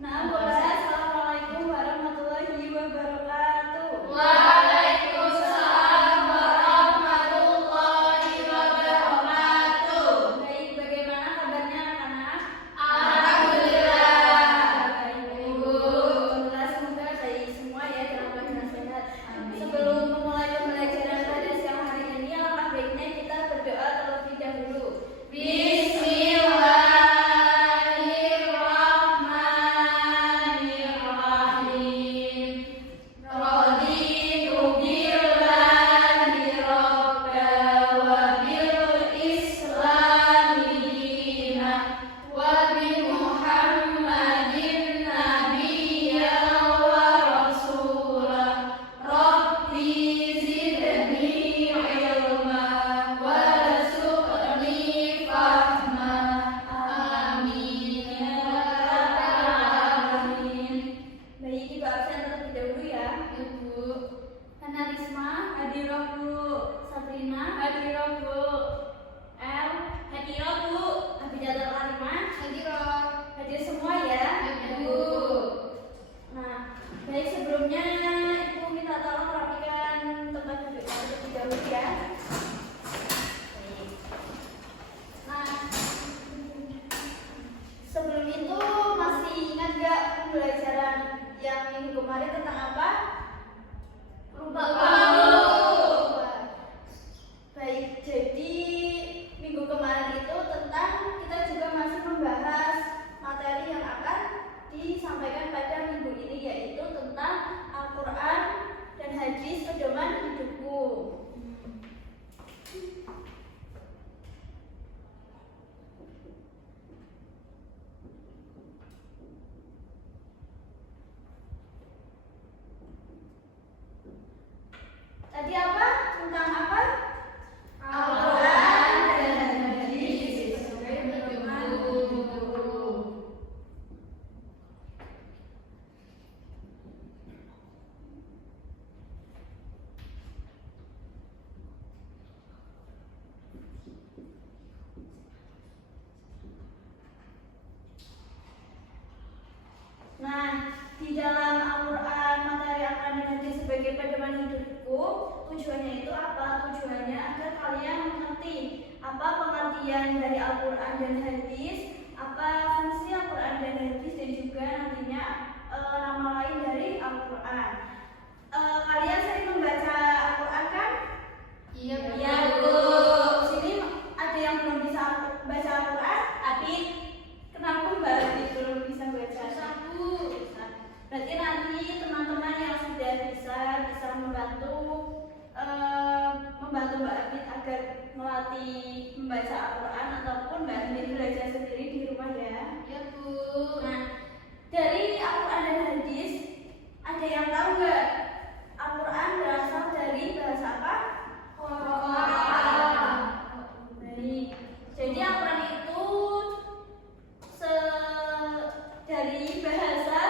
Nah, assalamualaikum warahmatullahi wabarakatuh. Waalaikumsalam warahmatullahi wabarakatuh. Baik, bagaimana kabarnya anak-anak? Alhamdulillah. Baik, Ibu. Alhamdulillah, semoga baik semua ya dalam keadaan sehat. Sebelum memulai pembelajaran pada siang hari ini, alangkah baiknya kita berdoa terlebih dahulu. Bismillahirrahmanirrahim. Raditu billahi rabba wa bil islami dina wa bi Muhammadin nabiyya wa rasula. Rabbi zidni ilma warzuqni fahma. Amin ya rabbal alamin. Baik, Ibu absen terlebih dahulu ya. Ibu, Hana Risma, hadirah Bu. Sabrina, Hadirah Bu. El, Hadirah Bu. Abidatul Alimah, Hadirah. hadir semua ya. Ibu. Nah, baik, sebelumnya Ibu minta tolong rapikan tempat duduk terlebih dahulu ya. Baik. Nah, sebelum itu masih ingat gak pembelajaran yang minggu kemarin tentang apa? Lupa. Baik, jadi minggu kemarin itu tentang kita juga masih membahas materi yang akan disampaikan pada minggu ini, yaitu tentang Al-Quran dan hadis pedoman hidupku. Tadi apa? Tentang apa? Al-Quran dan hadis sebagai pedoman hidupku. Nah, di dalam Al-Quran, materi Al-Quran dan hadis sebagai pedoman hidupku, tujuannya itu apa? Tujuannya agar kalian mengerti apa pengertian dari Al-Quran dan hadis, apa fungsi Al-Quran dan hadis, dan juga nantinya nama lain dari Al-Quran. Kalian sering membaca Al-Quran kan? Iya, Bu. Iya, Bu. Sini ada yang belum bisa baca Al-Quran? Tapi kenapa Mbak Adi belum bisa baca? Bu. Berarti nanti teman-teman yang sudah bisa membantu Mbak Abid agar melatih membaca Al-Quran, ataupun Mbak Abid belajar sendiri di rumah ya. Iya, Bu. Nah, dari Al-Quran dan hadis, ada yang tahu nggak Al-Quran berasal dari bahasa apa? Quran. Baik. Jadi Al-Quran itu dari bahasa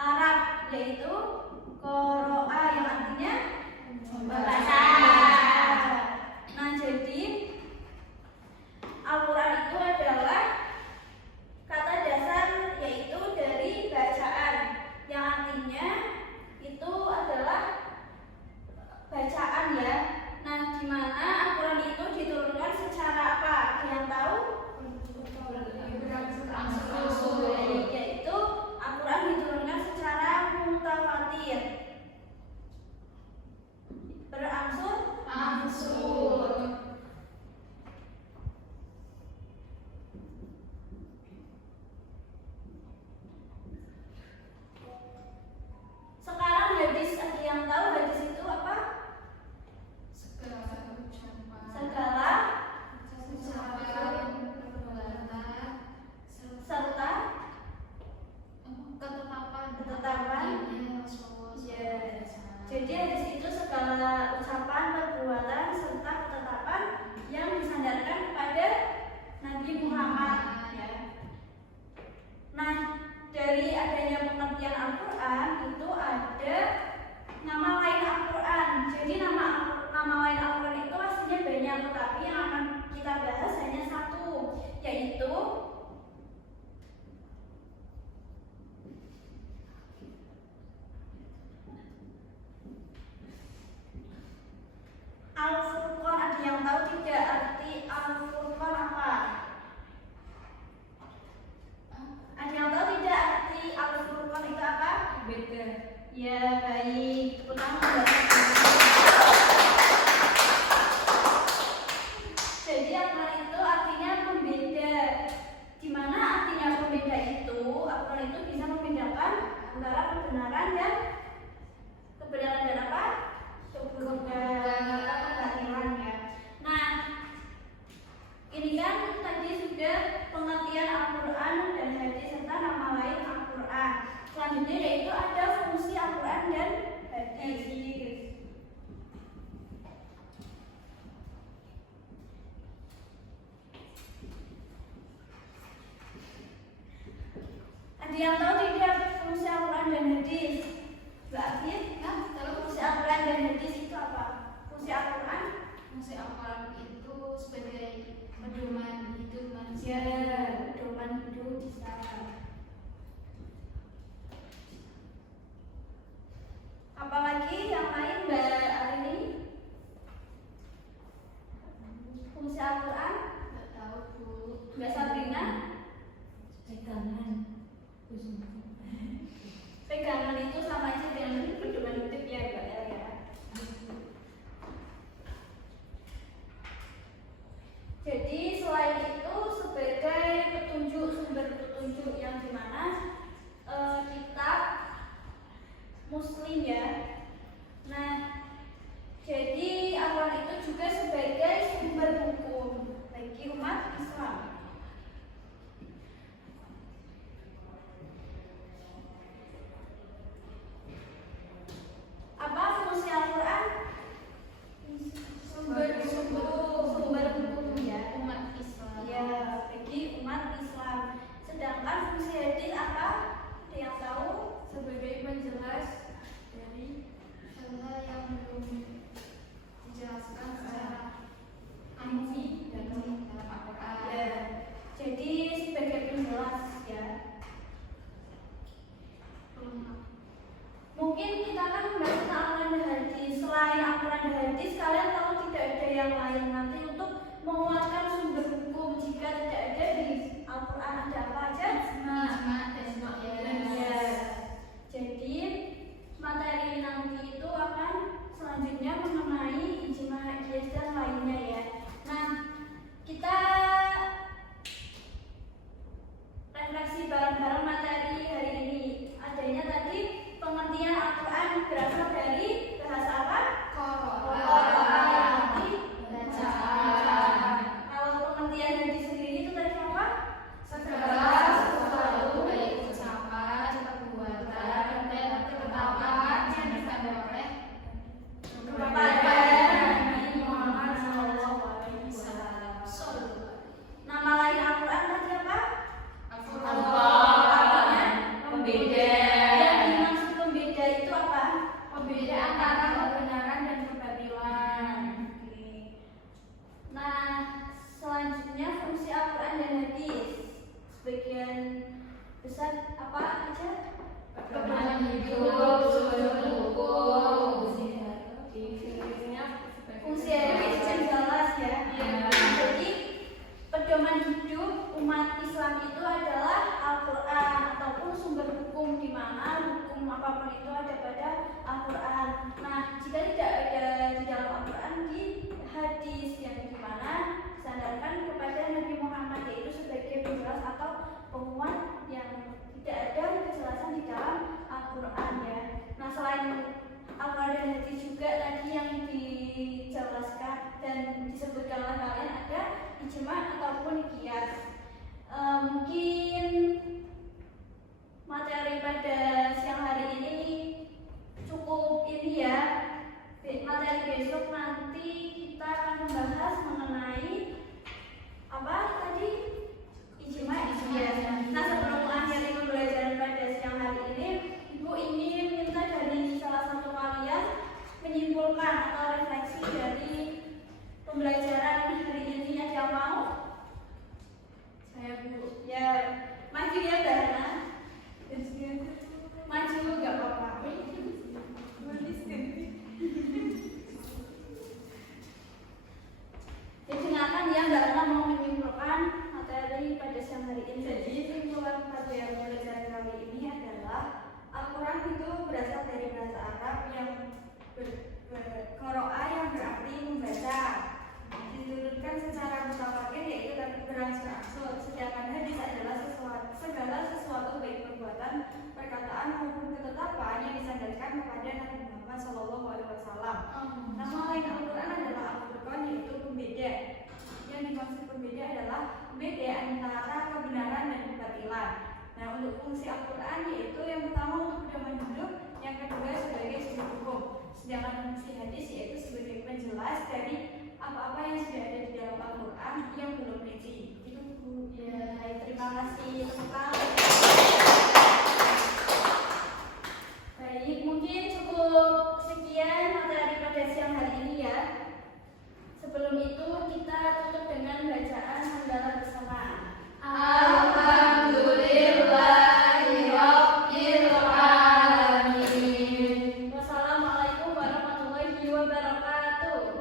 Arab, yaitu qoro'a, yang artinya membaca. Nah, jadi Al-Quran itu adalah kata dasar, yaitu dari bacaan, yang artinya itu adalah bacaan ya. Nah, di mana Al-Quran itu diturunkan secara apa? Ada yang tahu? Berangsur-angsur. Yaitu Al-Quran diturunkan secara mutawatir, berangsur-angsur. Sekarang hadis, ada yang tahu hadis itu apa? Segala ucapan. Segala Ucapan, perbuatan, serta ketetapan. Iya, Rasulullah Ya. SAW. Jadi hadis itu segala ucapan, perbuatan, serta ketetapan yang disandarkan kepada Nabi Muhammad ya. Nah, dari adanya pengertian Al-Quran itu ada nama lain Al-Quran. Jadi nama lain Al-Quran itu aslinya banyak, tetapi yang akan kita bahas hanya satu, yaitu Ya, baik. Tepuk tangan. Jadi aturan itu artinya pembeda. Di mana artinya pembeda itu, aturan itu bisa membedakan antara kebenaran dan apa? Kebenaran atau kebatilan ya. Nah, ini kan tadi sudah pengertian Al-Quran dan hadis serta nama lain Al-Quran. Selanjutnya yaitu ada fungsi Al-Quran dan hadis. Ada yang tahu tidak fungsi Al-Quran dan hadis? Mbak Afif? Kalau fungsi Al-Quran dan hadis itu apa? Fungsi Al-Quran? Fungsi Al-Quran itu sebagai pedoman hidup manusia. Ya, pedoman hidup bisa. Apalagi yang lain Mbak Arini? Fungsi Al-Quran? Nggak tahu Bu. Mbak Sabrina? Pegangan itu sama aja dengan pedoman hidup ya Mbak El ya. Jadi selain itu sebagai petunjuk, sumber petunjuk yang dimana kitab Muslim ya. Nah, jadi Al-Quran itu juga sebagai sumber hukum bagi umat Islam. Apa fungsi Al-Quran? Sumber hukum ya, Umat Islam. ya bagi umat Islam. Sedangkan fungsi hadis apa? Ada yang tahu? Sebagai penjelas dari hal-hal yang belum dijelaskan secara rinci dalam Al-Quran. Ya, jadi sebagai penjelas ya. Mungkin kita kan membahas tentang Al-Quran dan hadis. Selain Al-Quran dan hadis, kalian tahu tidak ada yang lain nanti untuk menguatkan sumber hukum. Jika tidak ada di Al-Quran, ada apa aja? Ijma dan qiyas. Ya. Jadi materi nanti itu akan selanjutnya mengenai ijma, qiyas dan lainnya ya. Nah, kita refleksi bareng-bareng materi hari ini. Adanya tadi pengertian Al-Quran berasal dari bahasa apa? Qur'an. Bacaan. Kalau pengertian hadis sendiri itu tadi apa? Segala sesuatu baik ucapan, perbuatan, dan ketetapan yang disadar oleh Kepada Nabi Muhammad SAW. Nama lain Al-Quran tadi apa? Artinya pembeda. yang dimaksud pembeda itu apa? Pembeda antara kebenaran dan kebatilan. Oke. Nah, selanjutnya fungsi Al-Quran dan hadis. Sebagian besar apa aja? Pedoman hidup, sumber hukum. Fungsi hadis yang jelas ya. Jadi pedoman hidup umat Islam itu adalah Al-Quran ataupun sumber hukum, di mana hukum apapun itu ada pada Al-Quran. Nah, jika tidak ada di dalam Al-Quran, di hadis yang dimana disandarkan kepada Nabi Muhammad, yaitu sebagai penjelas atau penguat yang tidak ada kejelasan di dalam Al-Quran ya. Nah, selain Al-Quran dan hadis juga tadi yang dijelaskan dan disebutkan oleh kalian ada ijma ataupun qiyas. Mungkin materi pada siang hari ini cukup ini ya. Materi besok nanti kita akan membahas mengenai apa tadi? Ijma. Nah, sebelum akhir Al-Quran itu berasal dari bahasa Arab yang qiraah yang berarti membaca. Diturunkan secara mutawatir yaitu berangsur-angsur. Sedangkan hadis adalah segala sesuatu baik perbuatan, perkataan maupun ketetapan yang disandarkan kepada Nabi Muhammad SAW. Nama lain Al-Quran adalah Al-Furqan, yaitu pembeda. Yang dimaksud pembeda adalah pembeda antara kebenaran dan kebatilan. Nah, untuk fungsi Al-Quran yaitu yang pertama untuk pedoman hidup, yang kedua sebagai sumber hukum. Sedangkan fungsi hadis yaitu sebagai penjelas dari apa-apa yang sudah ada di dalam Al-Quran yang belum rinci. Itu Bu. Ya, terima kasih tentang. Baik, mungkin cukup sekian materi pada siang hari ini ya. Sebelum itu kita tutup dengan bacaan hamdalah bersama. Alhamdulillahirabbil alamin. Wassalamualaikum warahmatullahi wabarakatuh.